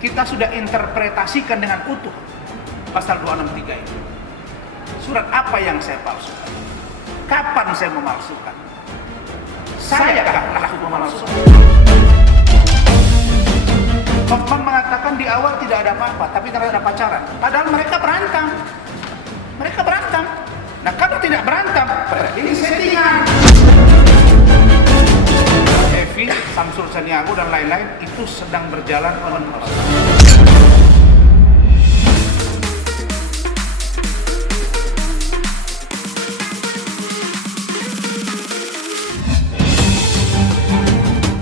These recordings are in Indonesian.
kita sudah interpretasikan dengan utuh pasal 263 itu. Surat apa yang saya palsukan? Kapan saya memalsukan? Sayakah pelaku pemalsuan? Hotman mengatakan di awal tidak ada apa-apa, tapi ternyata ada pacaran. Padahal mereka berantem. Mereka berantem. Nah, kalau tidak berantem, berarti ini settingan. Evi, Samsul Saniago dan lain-lain itu sedang berjalan on proses.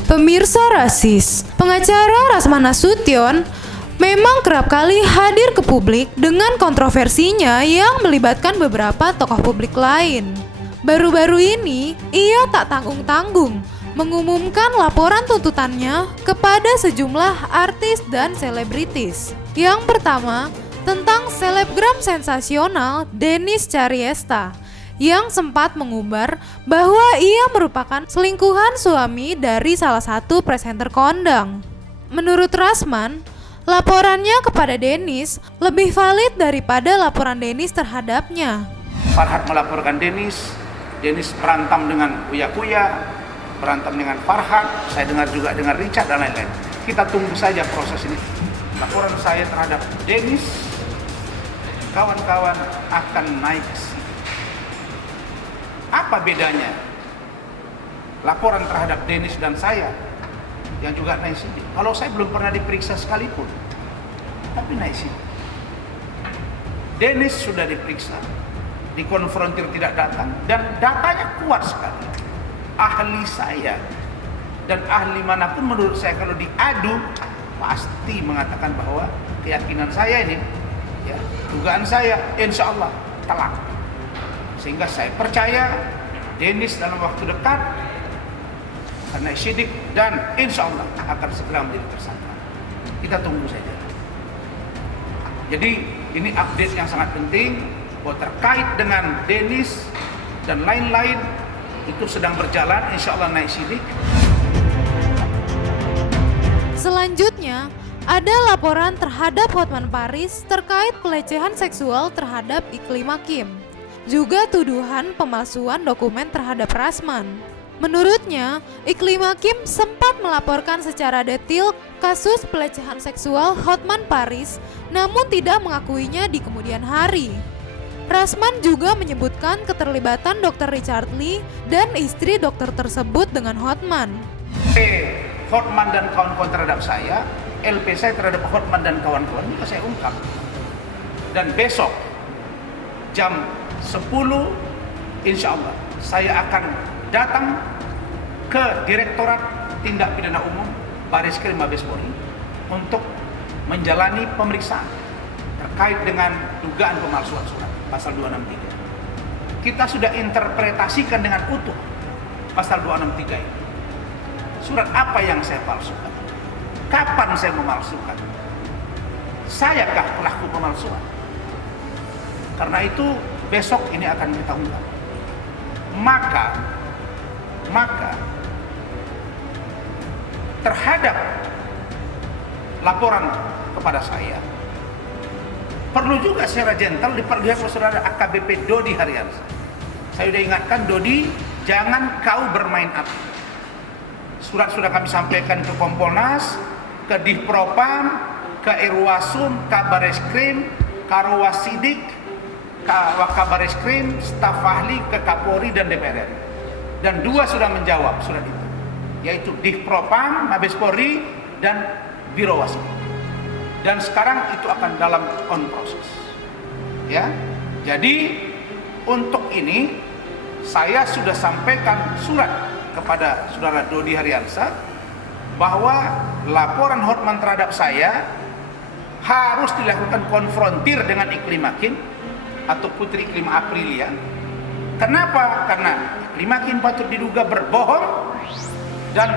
Pemirsa rasis, pengacara Rasman Nasution memang kerap kali hadir ke publik dengan kontroversinya yang melibatkan beberapa tokoh publik lain. Baru-baru ini, ia tak tanggung-tanggung mengumumkan laporan tuntutannya kepada sejumlah artis dan selebritis. Yang pertama, tentang selebgram sensasional Dennis Cariesta yang sempat mengumbar bahwa ia merupakan selingkuhan suami dari salah satu presenter kondang. Menurut Rasman, laporannya kepada Dennis lebih valid daripada laporan Dennis terhadapnya. Farhad melaporkan Dennis berantem dengan Uya-Kuya, berantem dengan Farhad, saya dengar juga dengan Richard dan lain-lain. Kita tunggu saja proses ini. Laporan saya terhadap Dennis, kawan-kawan akan naik. Apa bedanya laporan terhadap Dennis dan saya yang juga naik sidik? Kalau saya belum pernah diperiksa sekalipun, tapi naik sidik. Dennis sudah diperiksa, dikonfrontir tidak datang, dan datanya kuat sekali. Ahli saya dan ahli manapun menurut saya kalau diadu pasti mengatakan bahwa keyakinan saya ini, ya, dugaan saya, insya Allah telak. Sehingga saya percaya Dennis dalam waktu dekat karena sidik dan insya Allah akan segera menjadi tersangka. Kita tunggu saja. Jadi ini update yang sangat penting bahwa terkait dengan Dennis dan lain-lain itu sedang berjalan, insya Allah naik sidik. Selanjutnya, ada laporan terhadap Hotman Paris terkait pelecehan seksual terhadap Iklim Hakim. Juga tuduhan pemalsuan dokumen terhadap Rasman. Menurutnya, Iklim Hakim sempat melaporkan secara detail kasus pelecehan seksual Hotman Paris, namun tidak mengakuinya di kemudian hari. Rasman juga menyebutkan keterlibatan Dr. Richard Lee dan istri dokter tersebut dengan Hotman. Hotman dan kawan-kawan terhadap saya, LP saya terhadap Hotman dan kawan-kawan juga saya ungkap. Dan besok jam 10 insya Allah saya akan datang ke Direktorat Tindak Pidana Umum Bareskrim Mabes Polri untuk menjalani pemeriksaan terkait dengan dugaan pemalsuan surat pasal 263. Kita sudah interpretasikan dengan utuh pasal 263 ini. Surat apa yang saya palsukan? Kapan saya memalsukan? Sayakah pelaku pemalsuan? Karena itu besok ini akan kita ungkap. Maka terhadap laporan kepada saya perlu juga secara gentle diperlihatkan oleh saudara AKBP Dodi Haryansa. Saya sudah ingatkan, Dodi, jangan kau bermain api. Surat sudah kami sampaikan ke Kompolnas, ke Divpropam, ke Irwasum, Kabareskrim, Karwasidik, Kabareskrim, staf ahli ke Kapolri dan DPR RI. Dan dua sudah menjawab surat itu, yaitu Divpropam, Mabes Polri, dan Biro Wasit. Dan sekarang itu akan dalam on proses. Ya, jadi untuk ini saya sudah sampaikan surat kepada saudara Dodi Haryansa bahwa laporan Hotman terhadap saya harus dilakukan konfrontir dengan Iklim Hakim atau Putri Iklim Aprilia. Kenapa? Karena Iklim Hakim patut diduga berbohong dan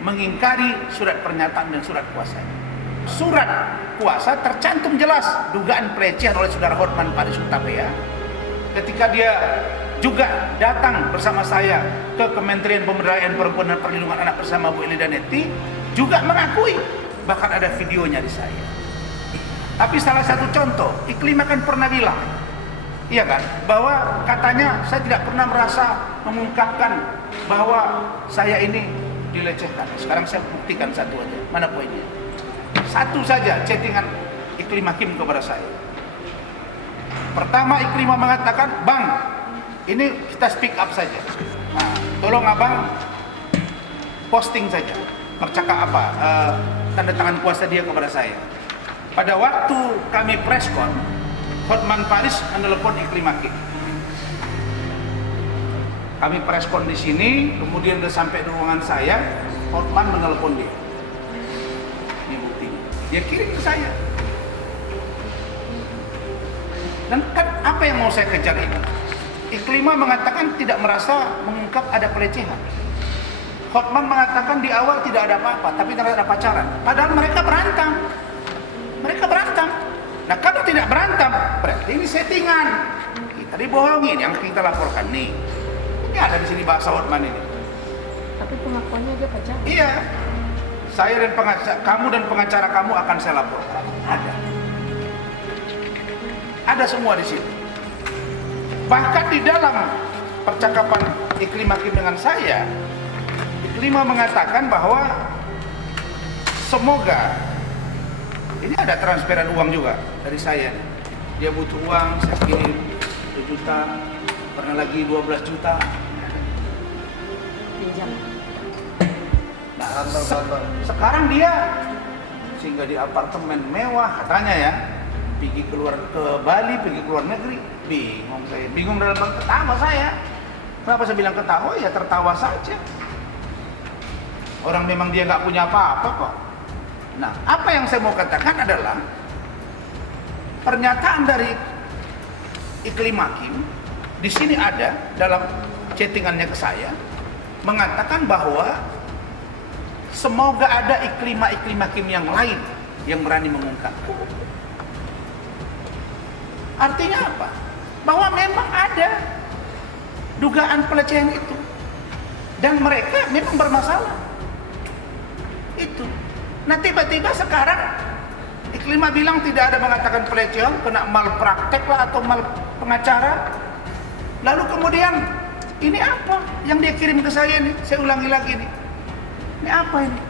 mengingkari surat pernyataan dan surat kuasanya. Surat kuasa tercantum jelas dugaan pelecehan oleh saudara Hotman Paris Hutapea ketika dia juga datang bersama saya ke Kementerian Pemberdayaan Perempuan dan Perlindungan Anak bersama Bu Eli Danetti, juga mengakui bahkan ada videonya di saya. Tapi salah satu contoh, Iklim akan pernah bilang, iya kan, bahwa katanya saya tidak pernah merasa mengungkapkan bahwa saya ini dilecehkan. Sekarang saya buktikan satu aja. Mana poinnya? Satu saja chattingan Iklim Hakim kepada saya. Pertama, Iklim mengatakan, "Bang, ini kita speak up saja. Nah, tolong abang posting saja, percakap apa, tanda tangan kuasa dia kepada saya." Pada waktu kami preskon, Hotman Paris menelepon Iklim Hakim. Kami preskon di sini, kemudian udah sampai di ruangan saya, Hotman menelepon dia. Ini buktinya. Dia kirim ke saya. Dan kan apa yang mau saya kejar ini? Iklimah mengatakan tidak merasa mengungkap ada pelecehan. Hotman mengatakan di awal tidak ada apa-apa, tapi ternyata ada pacaran. Padahal mereka berantem. Mereka berantem. Nah, kalau tidak berantem, berarti ini settingan. Kita dibohongin yang kita laporkan nih. Ini ada di sini bahasa Hotman ini. Tapi pengakuannya dia pacaran. Iya. Saya dan kamu dan pengacara kamu akan saya laporkan. Ada. Ada semua di sini. Bahkan di dalam percakapan Iklim Hakim dengan saya, Iklim mengatakan bahwa semoga ini ada transferan uang juga dari saya. Dia butuh uang, saya kirim 2 juta, pernah lagi 12 juta. Pinjam. Nah, sekarang dia sehingga di apartemen mewah katanya ya, pergi keluar ke Bali, pergi keluar negeri. Bingung saya, bingung dalam ketawa saya. Kenapa saya bilang ketawa? Ya tertawa saja. Orang memang dia nggak punya apa-apa kok. Nah, apa yang saya mau katakan adalah pernyataan dari Iklim Hakim di sini ada dalam chattingannya ke saya mengatakan bahwa semoga ada Iklim Hakim yang lain yang berani mengungkap. Artinya apa? Bahwa memang ada dugaan pelecehan itu dan mereka memang bermasalah. Itu. Nah, tiba-tiba sekarang Iklimah bilang tidak ada mengatakan pelecehan, kena malpraktek lah atau mal pengacara. Lalu kemudian ini apa yang dia kirim ke saya nih? Saya ulangi lagi nih. Ini apa ini?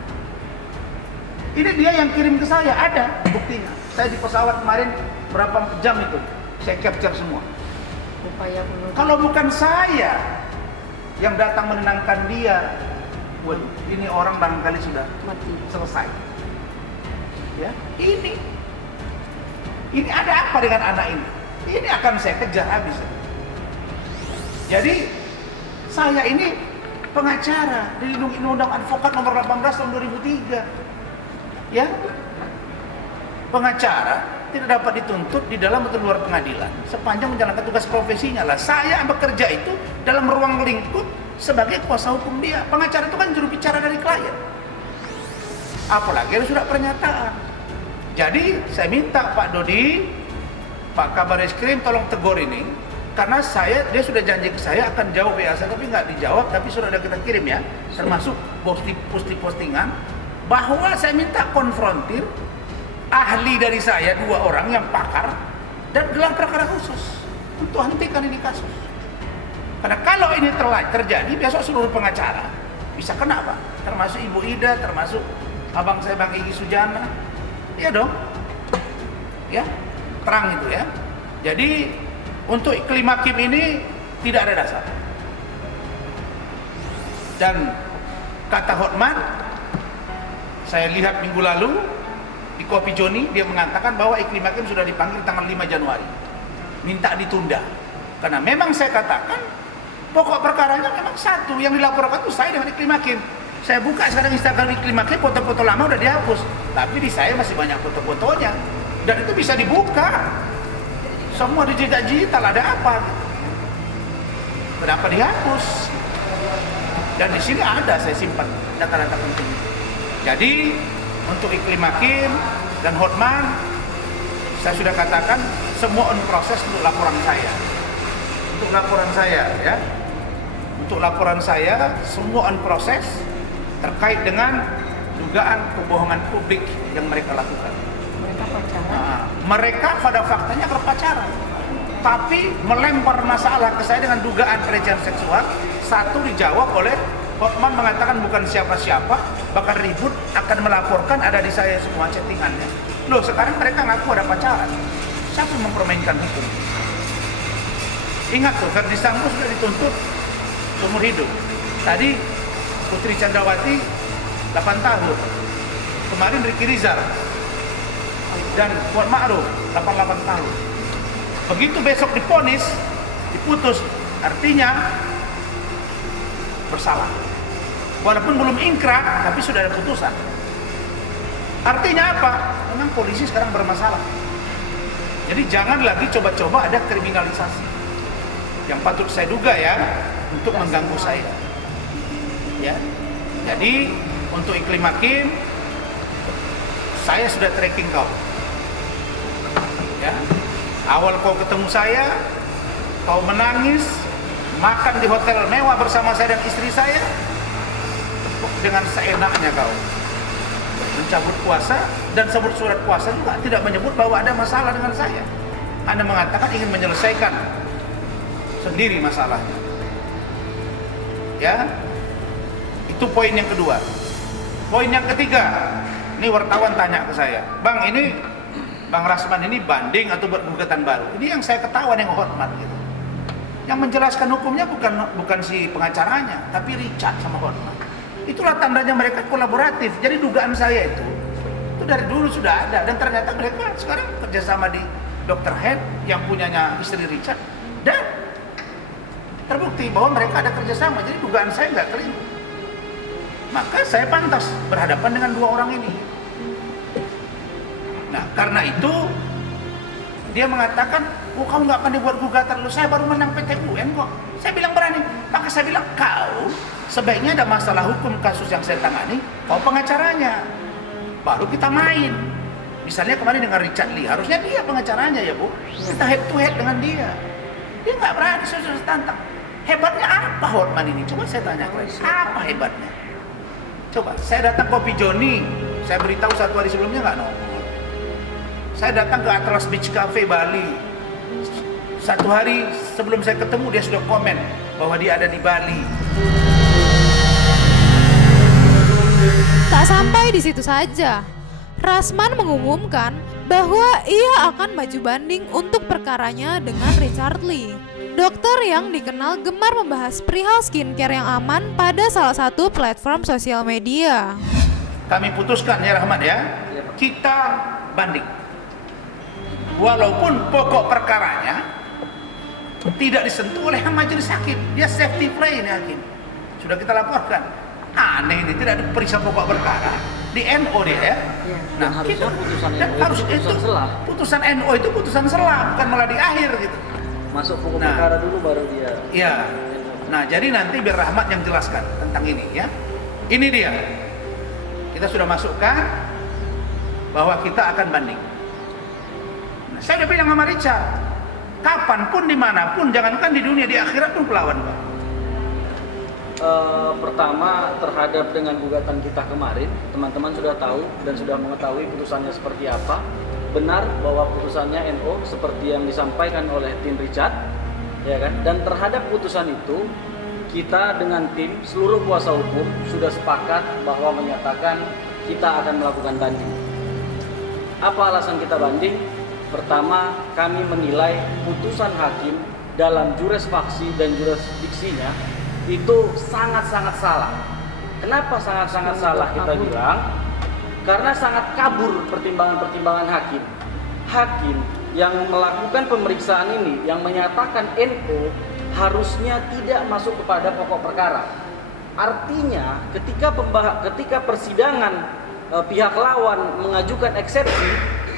Ini dia yang kirim ke saya, ada buktinya. Saya di pesawat kemarin berapa jam itu? Saya capture semua. Upaya bunuh. Kalau bukan saya yang datang menenangkan dia, waduh, ini orang barangkali sudah Mati. selesai. Ya, ini ada apa dengan anak ini? Ini akan saya kejar habis. Jadi saya ini pengacara dilindungi Undang-Undang Advokat Nomor 18 Tahun 2003. Ya, pengacara tidak dapat dituntut di dalam atau luar pengadilan sepanjang menjalankan tugas profesinya lah. Saya bekerja itu dalam ruang lingkup sebagai kuasa hukum dia. Pengacara itu kan juru bicara dari klien. Apalagi ada surat pernyataan. Jadi saya minta Pak Dodi, Pak Kabar Eskrim tolong tegur ini, karena dia sudah janji ke saya akan jawab WA saya, tapi nggak dijawab, tapi sudah ada kita kirim ya, termasuk postingan bahwa saya minta konfrontir ahli dari saya 2 orang yang pakar dan gelar perkara khusus untuk hentikan ini kasus. Karena kalau ini terjadi, besok seluruh pengacara bisa kena Pak, termasuk Ibu Ida, termasuk abang saya Bang Igi Sujana. Iya dong, ya terang itu ya. Jadi untuk Iklim Hakim ini tidak ada dasar. Dan kata Hotman, saya lihat minggu lalu di Kopi Joni dia mengatakan bahwa Iklim Hakim sudah dipanggil tanggal 5 Januari, minta ditunda. Karena memang saya katakan pokok perkaranya memang satu, yang dilaporkan itu saya dengan Iklim Hakim. Saya buka sekarang Instagram Iklim Hakim, foto-foto lama udah dihapus, tapi di saya masih banyak foto-fotonya dan itu bisa dibuka. Semua digital ada apa? Kenapa dihapus? Dan di sini ada saya simpan data-data penting. Jadi untuk Iklim Hakim dan Hotman, saya sudah katakan semua on proses untuk laporan saya. Untuk laporan saya ya. Untuk laporan saya semua on proses terkait dengan dugaan kebohongan publik yang mereka lakukan. Mereka pacaran. Nah, mereka pada faktanya berpacaran, tapi melempar masalah ke saya dengan dugaan pelecehan seksual. Satu dijawab oleh Hotman mengatakan bukan siapa-siapa, bahkan ribut akan melaporkan ada di saya semua chattingannya. Loh, sekarang mereka ngaku ada pacaran. Siapa yang mempermainkan hukum? Ingat tuh, Verdi Sambo sudah dituntut seumur hidup. Tadi Putri Chandrawati 8 tahun. Kemarin Ricky Rizal dan Kuat Ma'ruf 88 tahun. Begitu besok diponis, diputus, artinya bersalah. Walaupun belum ingkrah, tapi sudah ada putusan. Artinya apa? Memang polisi sekarang bermasalah. Jadi jangan lagi coba-coba ada kriminalisasi yang patut saya duga ya untuk mengganggu saya. Ya. Jadi untuk iklim hakim, saya sudah tracking kau. Ya. Awal kau ketemu saya, kau menangis, makan di hotel mewah bersama saya dan istri saya, dengan seenaknya kau mencabut puasa dan sebut surat puasa juga tidak menyebut bahwa ada masalah dengan saya. Anda mengatakan ingin menyelesaikan sendiri masalahnya. Ya, itu poin yang kedua. Poin yang ketiga, ini wartawan tanya ke saya, Bang, ini Bang Rasman ini banding atau gugatan baru? Ini yang saya ketawa dengan Hotman gitu. Yang menjelaskan hukumnya bukan si pengacaranya, tapi Richard sama Hotman. Itulah tandanya mereka kolaboratif. Jadi dugaan saya itu dari dulu sudah ada, dan ternyata mereka sekarang kerjasama di Dr. Head yang punyanya istri Richard, dan terbukti bahwa mereka ada kerjasama. Jadi dugaan saya nggak keliru. Maka saya pantas berhadapan dengan dua orang ini. Nah, karena itu dia mengatakan, oh kamu nggak akan dibuat gugatan, lu saya baru menang PT UN kok. Saya bilang berani. Maka saya bilang, kau sebaiknya ada masalah hukum kasus yang saya tangani, kau pengacaranya, baru kita main. Misalnya kemarin dengan Richard Lee, harusnya dia pengacaranya ya Bu. Kita head to head dengan dia. Dia nggak berani, saya sudah tantang. Hebatnya apa Hotman ini? Coba saya tanya, apa hebatnya? Coba, saya datang Kopi Joni, saya beritahu 1 hari sebelumnya nggak nongol. Saya datang ke Atlas Beach Cafe Bali, 1 hari sebelum saya ketemu dia sudah komen bahwa dia ada di Bali. Tak sampai di situ saja, Rasman mengumumkan bahwa ia akan maju banding untuk perkaranya dengan Richard Lee, dokter yang dikenal gemar membahas perihal skincare yang aman pada salah satu platform sosial media. Kami putuskan ya Rahmat ya, kita banding. Walaupun pokok perkaranya tidak disentuh oleh majelis hakim, dia safety play ini hakim. Sudah kita laporkan. Aneh ini, tidak ada periksa pokok perkara di NO dia ya. Dan harusnya putusan NO harus itu putusan selah. Putusan NO itu putusan selah, bukan malah di akhir gitu. Masuk pokok perkara dulu baru dia. Iya. Nah, jadi nanti biar Rahmat yang jelaskan tentang ini ya. Ini dia. Kita sudah masukkan bahwa kita akan banding. Nah, saya udah bilang sama Richard, kapanpun dimanapun, jangankan di dunia, di akhirat pun pelawan Pak. Pertama terhadap dengan gugatan kita kemarin, teman-teman sudah tahu dan sudah mengetahui putusannya seperti apa. Benar bahwa putusannya NO seperti yang disampaikan oleh tim Richard, ya kan? Dan terhadap putusan itu kita dengan tim seluruh kuasa hukum sudah sepakat bahwa menyatakan kita akan melakukan banding. Apa alasan kita banding? Pertama, kami menilai putusan hakim dalam jures faksi dan jurisdiksinya itu sangat-sangat salah. Kenapa sangat-sangat salah kita bilang? Karena sangat kabur pertimbangan-pertimbangan hakim. Hakim yang melakukan pemeriksaan ini, yang menyatakan NO, harusnya tidak masuk kepada pokok perkara. Artinya ketika persidangan pihak lawan mengajukan eksepsi,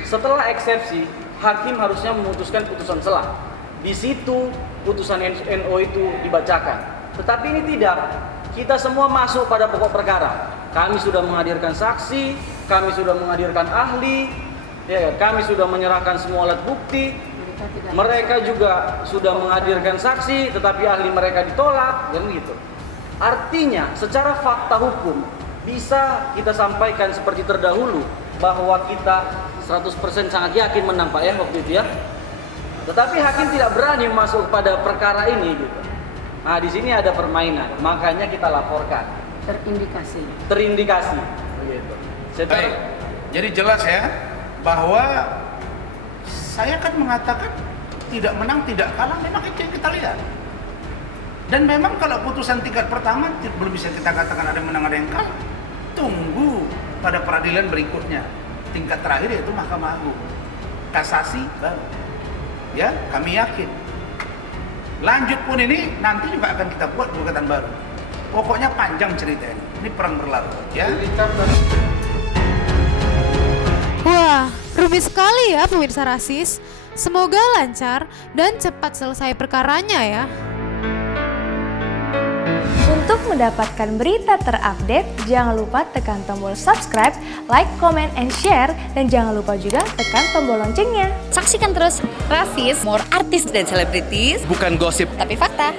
setelah eksepsi hakim harusnya memutuskan putusan selah. Di situ putusan NO itu dibacakan. Tetapi ini tidak. Kita semua masuk pada pokok perkara. Kami sudah menghadirkan saksi, kami sudah menghadirkan ahli, ya, kami sudah menyerahkan semua alat bukti. Mereka juga sudah menghadirkan saksi, tetapi ahli mereka ditolak, dan gitu. Artinya, secara fakta hukum, bisa kita sampaikan seperti terdahulu bahwa kita 100% sangat yakin menang Pak ya waktu itu ya. Tetapi hakim tidak berani masuk pada perkara ini gitu. Nah, di sini ada permainan, makanya kita laporkan. Terindikasi begitu. Baik. Jadi jelas ya bahwa saya kan mengatakan tidak menang tidak kalah, memang itu yang kita lihat. Dan memang kalau putusan tingkat pertama belum bisa kita katakan ada yang menang ada yang kalah. Tunggu pada peradilan berikutnya. Tingkat terakhir yaitu Mahkamah Agung. Kasasi baru. Ya, kami yakin. Lanjut pun ini nanti juga akan kita buat gugatan baru. Pokoknya panjang cerita ini. Ini perang berlalu, ya. Wah, rumit sekali ya pemirsa Rasis. Semoga lancar dan cepat selesai perkaranya ya. Untuk mendapatkan berita terupdate, jangan lupa tekan tombol subscribe, like, comment, and share, dan jangan lupa juga tekan tombol loncengnya. Saksikan terus Rasis, more artis dan selebritis, Bukan gosip. tapi fakta.